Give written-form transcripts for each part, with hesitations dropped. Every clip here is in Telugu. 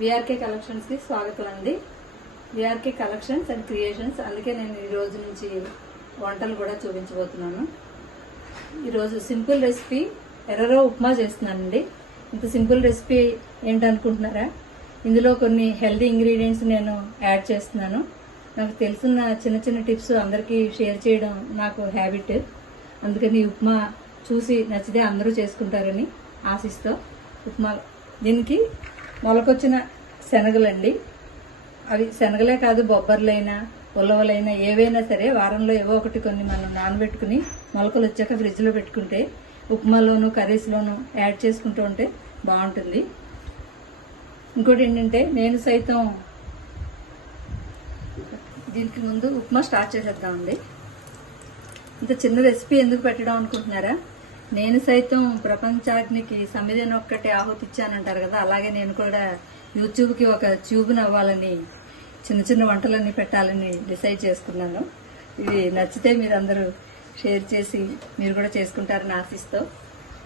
విఆర్కే కలెక్షన్స్ కి స్వాగతం అండి. VRK collections and creations. అందుకే నేను ఈ రోజు నుంచి వంటలు కూడా చూపించబోతున్నాను. ఈరోజు సింపుల్ రెసిపీ ఎర్రరో ఉప్మా చేస్తున్నానండి. ఇంత సింపుల్ రెసిపీ ఏంటనుకుంటున్నారా? ఇందులో కొన్ని హెల్దీ ఇంగ్రీడియంట్స్ నేను యాడ్ చేస్తున్నాను. నాకు తెలిసిన చిన్న చిన్న టిప్స్ అందరికీ షేర్ చేయడం నాకు హ్యాబిట్. అందుకని ఉప్మా చూసి నచ్చితే అందరూ చేసుకుంటారని ఆశిస్తూ ఉప్మా. దీనికి మొలకొచ్చిన శనగలండి. అవి శనగలే కాదు, బొబ్బర్లైనా ఉలవలైనా ఏవైనా సరే వారంలో ఏవో ఒకటి కొన్ని మనం నానబెట్టుకుని మొలకలు వచ్చాక ఫ్రిడ్జ్లో పెట్టుకుంటే ఉప్మాలోను కర్రీస్లోను యాడ్ చేసుకుంటూ ఉంటే బాగుంటుంది. ఇంకోటి ఏంటంటే నేను సైతం దీనికి ముందు ఉప్మా స్టార్ట్ చేసేద్దామండి. ఇంత చిన్న రెసిపీ ఎందుకు పెట్టడం అనుకుంటున్నారా? నేను సైతం ప్రపంచాగ్నికి సమిధిని ఒక్కటే ఆహుతిచ్చానంటారు కదా, అలాగే నేను కూడా యూట్యూబ్కి ఒక ట్యూబ్ని అవ్వాలని చిన్న చిన్న వంటలన్నీ పెట్టాలని డిసైడ్ చేసుకున్నాను. ఇది నచ్చితే మీరందరూ షేర్ చేసి మీరు కూడా చేసుకుంటారని ఆశిస్తూ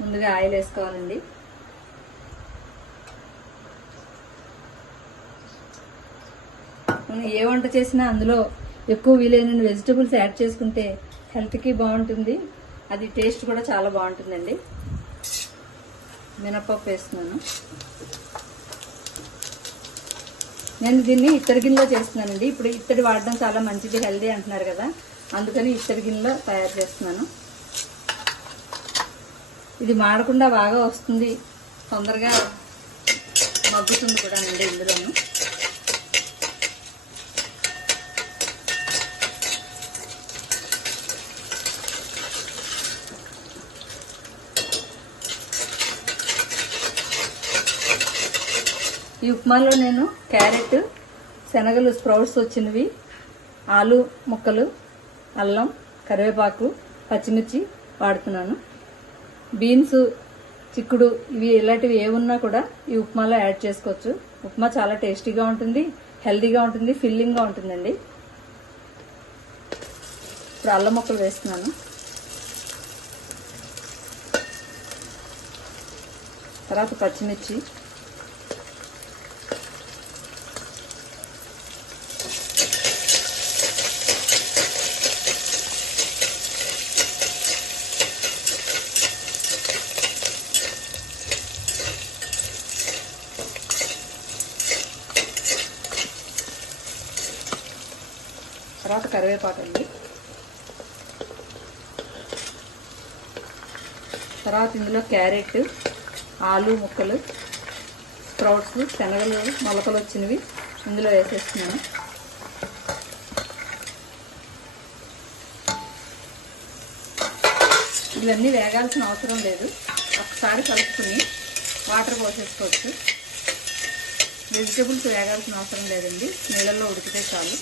ముందుగా ఆయిల్ వేసుకోవాలండి. మనం ఏ వంట చేసినా అందులో ఎక్కువ వీలైన వెజిటబుల్స్ యాడ్ చేసుకుంటే హెల్త్కి బాగుంటుంది, అది టేస్ట్ కూడా చాలా బాగుంటుందండి. మినపప్పు వేస్తున్నాను. నేను దీన్ని ఇత్తడి గిన్నెలో చేస్తున్నానండి. ఇప్పుడు ఇత్తడి వాడడం చాలా మంచిది, హెల్దీ అంటున్నారు కదా, అందుకని ఇత్తడి గిన్నెలో తయారు చేస్తున్నాను. ఇది మాడకుండా బాగా వస్తుంది, తొందరగా మగ్గుతుంది కూడా అండి. ఇందులోను ఈ ఉప్మాలో నేను క్యారెట్, శనగలు స్ప్రౌట్స్ వచ్చినవి, ఆలు ముక్కలు, అల్లం, కరివేపాకు, పచ్చిమిర్చి వాడుతున్నాను. బీన్స్, చిక్కుడు ఇవి ఇలాంటివి ఏమున్నా కూడా ఈ ఉప్మాలో యాడ్ చేసుకోవచ్చు. ఉప్మా చాలా టేస్టీగా ఉంటుంది, హెల్దీగా ఉంటుంది, ఫిల్లింగ్గా ఉంటుందండి. ఇప్పుడు అల్లం ముక్కలు వేస్తున్నాను. తర్వాత పచ్చిమిర్చి, తర్వాత కరివేపాకు అండి. తర్వాత ఇందులో క్యారెట్, ఆలు ముక్కలు, స్ప్రౌట్స్, శనగలు మొలకలు వచ్చినవి ఇందులో వేసేస్తున్నాను. ఇవన్నీ వేగాల్సిన అవసరం లేదు, ఒకసారి కలుపుకుని వాటర్ పోసేసుకోవచ్చు. వెజిటబుల్స్ వేగాల్సిన అవసరం లేదండి, నీళ్ళల్లో ఉడికితే చాలు.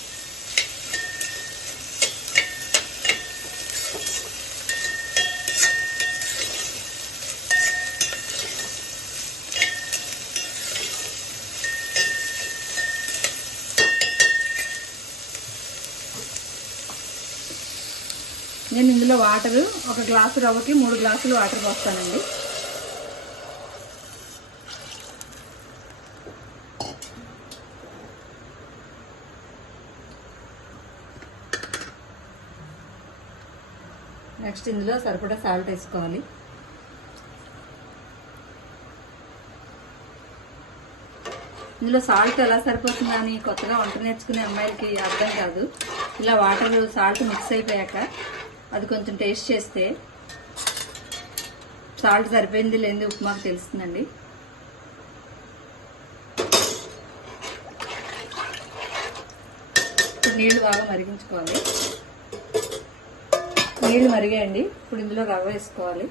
నేను ఇందులో వాటరు, ఒక గ్లాసు రవ్వకి 3 గ్లాసులు వాటర్ పోస్తానండి. నెక్స్ట్ ఇందులో సరిపడా సాల్ట్ వేసుకోవాలి. ఇందులో సాల్ట్ ఎలా సరిపోతుందా అని కొత్తగా వంట నేర్చుకునే అమ్మాయిలకి అర్థం కాదు. ఇలా వాటర్ సాల్ట్ మిక్స్ అయిపోయాక అది కొంచెం టేస్ట్ చేస్తే సాల్ట్ సరిపోయింది లేనిది ఉప్మాకు తెలుస్తుందండి. ఇప్పుడు నీళ్లు బాగా మరిగించుకోవాలి. నీళ్లు మరిగాయండి. ఇప్పుడు ఇందులో రవ్వ వేసుకోవాలి.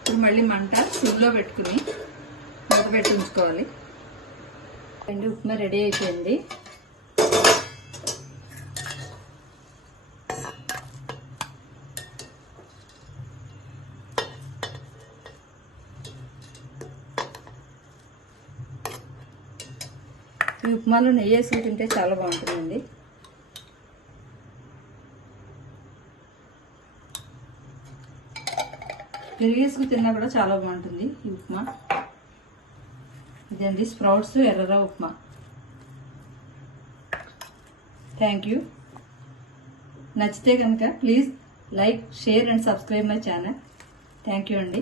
ఇప్పుడు మళ్ళీ మంట సిమ్లో పెట్టుకుని మూత పెట్టి ఉంచుకోవాలి. ఉప్మా రెడీ అయిపోయింది. ఈ ఉప్మాలో నెయ్యి వేసుకుని తింటే చాలా బాగుంటుందండి. పెరుగు వేసుకుని తిన్నా కూడా చాలా బాగుంటుంది ఈ ఉప్మా. ఇదండి స్ప్రౌట్స్ ఎర్రరా ఉప్మా. Thank you. నచ్చితే కనుక please like, share and subscribe my channel. Thank you అండి.